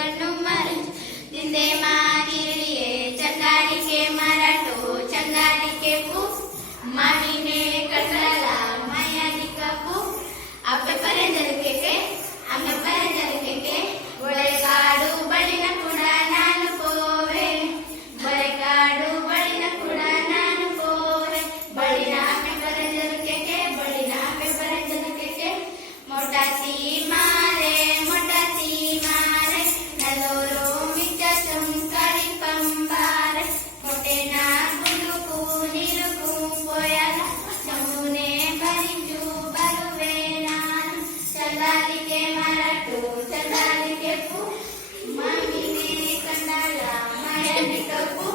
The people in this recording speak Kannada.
ಕಣ್ಣು ಮರಚು ತಿಂದೆ ಮಾಗಿರಿಯೇ ಚಂಗಾಡಿಕೆ ಮರಟು ಚಂಗಾಡಿಕೆ ಪೂ ಮಾವಿನೇ ಕಟ್ಟಲ ಮಯನಿಕ ಪೂ ಅಪ್ಪೆ ಪರೆಂಜಲಕ್ಕೆ ಅಮ್ಮೆ ಪರೆಂಜಲಕ್ಕೆ ಒಳೆಗಾಡು ಬಳಿನ ಕೂಡ ನಾನು ಪೋವೆ ಬಳೆಗಾಡು ಬಳಿನ ಕೂಡ ನಾನು ಪೋವೆ ಬಳಿನ ಅಮ್ಮೆ ಪರೆಂಜಲಕ್ಕೆ ಬಳಿನ ಅಮ್ಮೆ ಪರೆಂಜಲಕ್ಕೆ ಮೊಟಾತಿ ಮಾರೆ ನಲ್ಲೋರು ಮಿಚ್ಚ ಚುಂಕರಿ ಪಂಬಾರೆ ಮೊಟ್ಟೆನ ಗುಡುಕು ನಿರುಕು ಪೋಯಲ ನಮೂನೆ ಬರಿಜು ಬರುವೆ ನಾನು ಚಂದಾಲಿಕೆ ಮರಟು ಚಂದಾಲಿಕೆ ಪೂ ಮಾವಿನೇ ಕಂಡಲ ಮಯನಿಕ ಪೂ